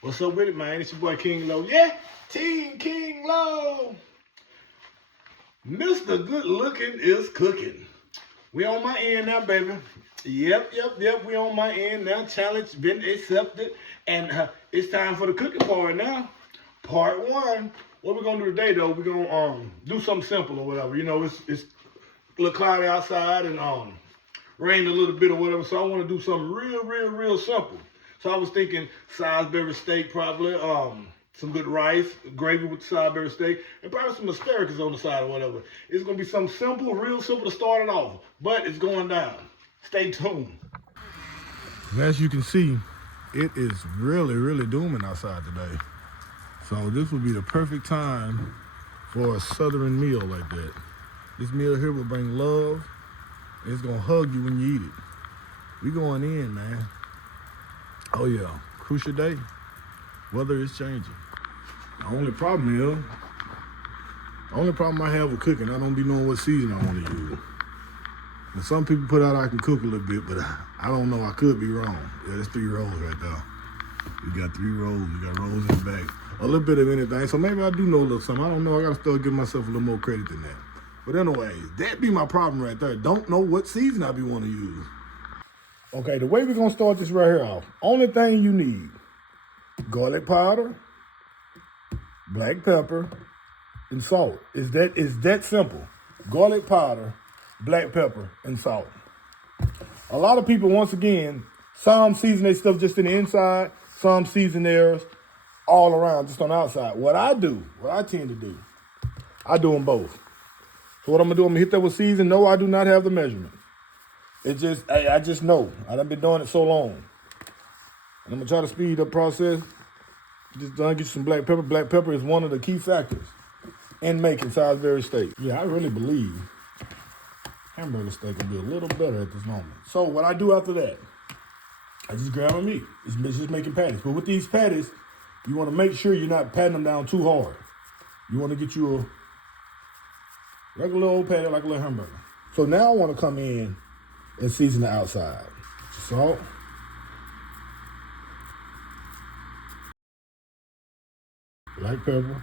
What's up with it, man? It's your boy King Low. Yeah, Team King Low. Mr. Good Looking is cooking. We on my end now, baby. Yep. We on my end now. Challenge been accepted. And it's time for the cooking part now. Part one. What we're going to do today, though, we're going to do something simple or whatever. You know, it's a little cloudy outside and rained a little bit or whatever. So I want to do something real simple. So I was thinking Salisbury steak probably, some good rice, gravy with Salisbury steak, and probably some asparagus on the side or whatever. It's going to be something simple, real simple to start it off, but it's going down. Stay tuned. As you can see, it is really dooming outside today. So this would be the perfect time for a southern meal like that. This meal here will bring love, and it's going to hug you when you eat it. We going in, man. Oh yeah, crucial day. Weather is changing. The only problem I have with cooking, I don't be knowing what season I want to use. And some people put out I can cook a little bit, but I don't know, I could be wrong. Yeah, there's 3 rolls right there. We got 3 rolls, we got rolls in the back. A little bit of anything, so maybe I do know a little something. I don't know, I gotta start giving myself a little more credit than that. But anyway, that be my problem right there. Don't know what season I be want to use. Okay, the way we're gonna start this right here off, only thing you need, garlic powder, black pepper, and salt. It's that simple. Garlic powder, black pepper, and salt. A lot of people, once again, some season their stuff just in the inside, some season theirs all around, just on the outside. What I tend to do, I do them both. So what I'm gonna do, I'm gonna hit that with season. No, I do not have the measurement. It just, I just know. I done been doing it so long. And I'm gonna try to speed up process. Just done get you some black pepper. Black pepper is one of the key factors in making Salisbury steak. Yeah, I really believe hamburger steak will be a little better at this moment. So what I do after that, I just grab my meat. It's just making patties. But with these patties, you wanna make sure you're not patting them down too hard. You wanna get you a regular old patty like a little hamburger. So now I wanna come in and season the outside. Salt. Black pepper.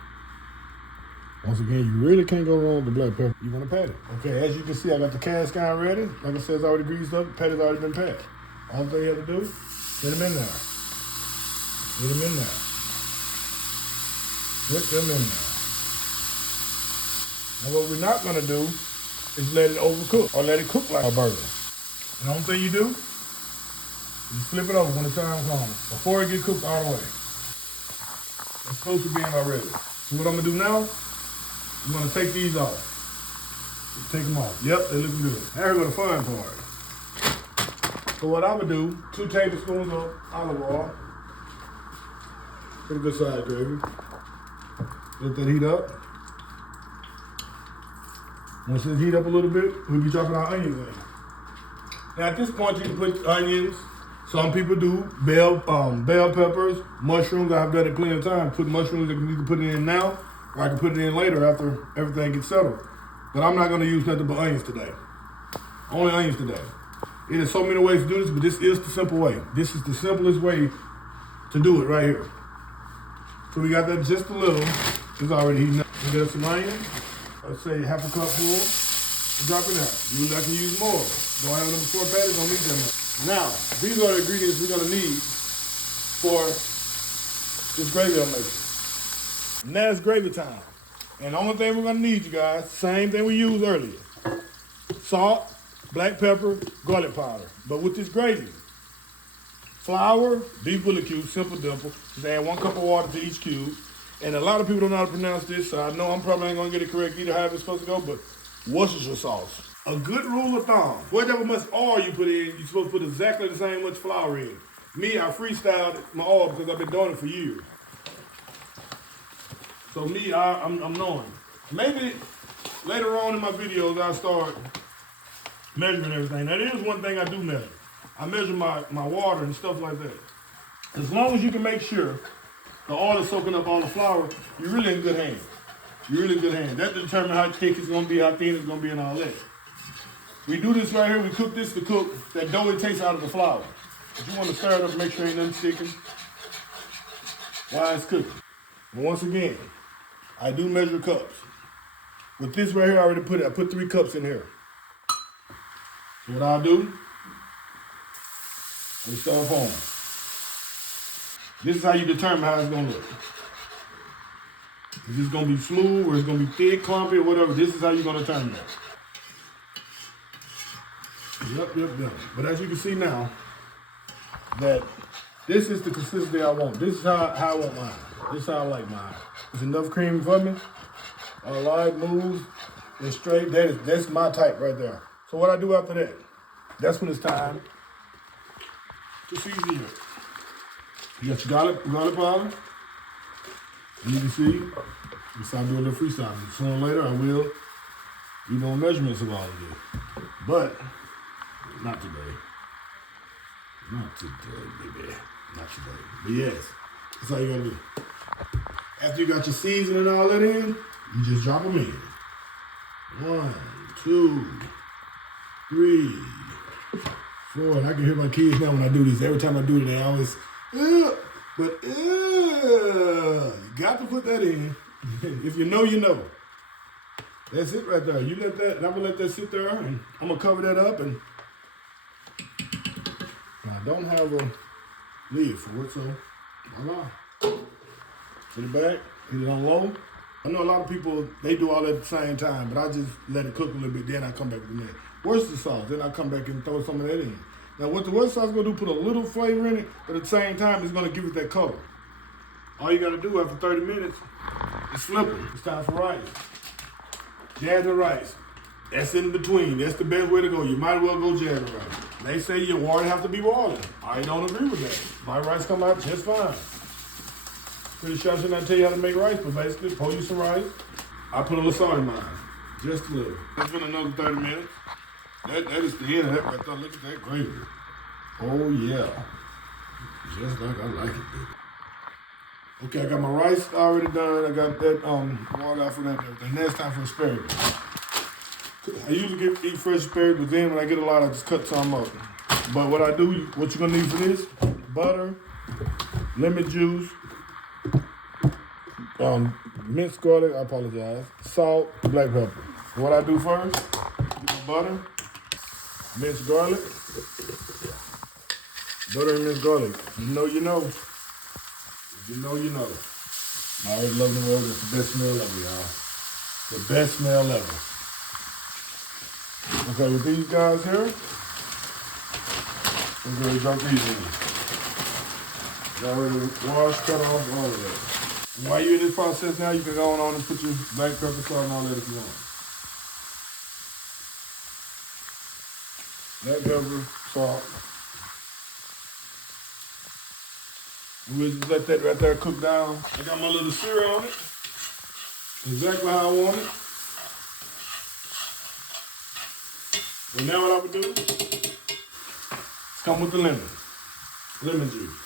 Once again, you really can't go wrong with the black pepper. You want to pat it. Okay, as you can see, I got the cast iron ready. Like I said, it's already greased up. The patty's already been packed. All thing you have to do, get them in there. Get them in there. Get them in there. Now what we're not going to do is let it overcook or let it cook like a burger. And the only thing you do is flip it over when the time comes before it gets cooked all the way. It's close to being already. So what I'm gonna do now, I'm gonna take these off. Take them off. Yep, they look good. Now we're gonna the fun part. So what I would do, 2 tablespoons of olive oil. Pretty good size gravy. Let that heat up. Once it heat up a little bit, we'll be dropping our onions in. Now at this point, you can put onions. Some people do bell peppers, mushrooms. I've done it plenty of times. Put mushrooms, you can put it in now, or I can put it in later after everything gets settled. But I'm not gonna use nothing but onions today. Only onions today. It is so many ways to do this, but this is the simple way. This is the simplest way to do it right here. So we got that just a little. It's already heating up. We got some onions. Let's say half a cup full. Drop it out. You can use more. Don't have number 4 patties, don't need that much. Now, these are the ingredients we're gonna need for this gravy I'm making. Now it's gravy time. And the only thing we're gonna need, you guys, same thing we used earlier. Salt, black pepper, garlic powder. But with this gravy, flour, beef bullet cubes, simple dimple. Just add 1 cup of water to each cube. And a lot of people don't know how to pronounce this, so I know I'm probably ain't gonna get it correct either, however it's supposed to go, but Worcestershire sauce. A good rule of thumb, whatever much oil you put in, you're supposed to put exactly the same much flour in. Me, I freestyled my oil because I've been doing it for years. So me, I'm knowing. Maybe later on in my videos, I'll start measuring everything. That is one thing I do measure. I measure my water and stuff like that. As long as you can make sure the oil is soaking up all the flour, you're really in good hands. You're really in good hands. That determines how thick it's gonna be, how thin it's gonna be, and all that. We do this right here, we cook this to cook that doughy taste out of the flour. But you want to stir it up and make sure ain't nothing sticking. while it's cooking. And once again, I do measure cups. With this right here, I put 3 cups in here. So what I'll do, we start pouring. This is how you determine how it's gonna look. Is this gonna be smooth or it's gonna be thick, clumpy, or whatever? This is how you're gonna determine that. Yep. But as you can see now, that this is the consistency I want. This is how I want mine. This is how I like mine. It's enough cream for me. A light moves and straight. That's my type right there. So what I do after that, that's when it's time to season it. You got your garlic powder. And you can see, I'm doing a little freestyle. Sooner or later, I will do more measurements of all of this. But not today. Not today, baby. Not today. But yes, that's how you gotta do. After you got your seasoning and all that in, you just drop them in. 1, 2, 3, 4. And I can hear my kids now when I do this. Every time I do it, they always, you got to put that in. If you know, you know. That's it right there. You let that, and I'm gonna let that sit there, and I'm gonna cover that up, and I don't have a lid for it, so voila. Put it back, get it on low. I know a lot of people, they do all that at the same time, but I just let it cook a little bit, then I come back with that. Worcester sauce, then I come back and throw some of that in. Now what the Worcester sauce is gonna do, put a little flavor in it, but at the same time, it's gonna give it that color. All you gotta do after 30 minutes is flip it. It's time for rice. Jasmine rice. That's in between. That's the best way to go. You might as well go jasmine rice. They say your water have to be boiling. I don't agree with that. My rice come out just fine. Pretty sure I should not tell you how to make rice, but basically, pour you some rice. I put a little salt in mine. Just a little. It's been another 30 minutes. That is the end of that right there. Look at that gravy. Oh yeah. Just like I like it, baby. Okay, I got my rice already done. I got that water out for that and everything. Now it's time for asparagus. I usually eat fresh asparagus, but then when I get a lot, I just cut some up. But what I do, what you're gonna need for this, butter, lemon juice, minced garlic, I apologize, salt, black pepper. What I do first, get my butter, minced garlic, butter and minced garlic. You know, you know. You know, you know. I already love the word. It's the best smell ever, y'all. The best smell ever. Okay, with these guys here, we're going to drop these in. Already washed, cut off, all of that. And while you're in this process now, you can go on and put your black pepper, salt, and all that if you want. Black pepper, salt. And we'll just let that right there cook down. I got my little syrup on it. Exactly how I want it. And now what I would do is come with the lemon juice.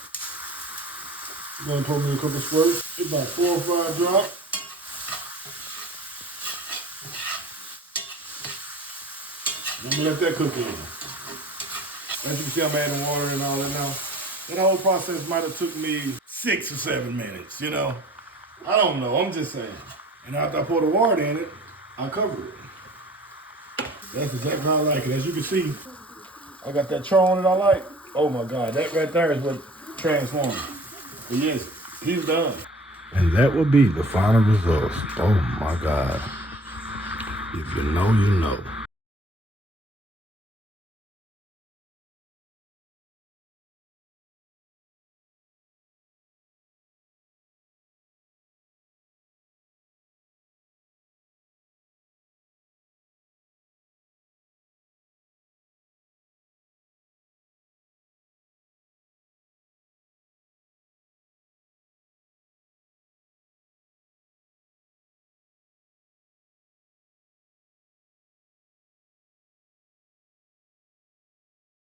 I'm gonna pour me a couple squirts. It's about 4 or 5 drops. And I'm gonna let that cook in. As you can see, I'm adding water and all that now. That whole process might have took me 6 or 7 minutes, you know? I don't know, I'm just saying. And after I pour the water in it, I cover it. That's exactly how I like it. As you can see, I got that char on it I like. Oh my God, that right there is what transforms it. But yes, he's done. And that will be the final results. Oh my God. If you know, you know.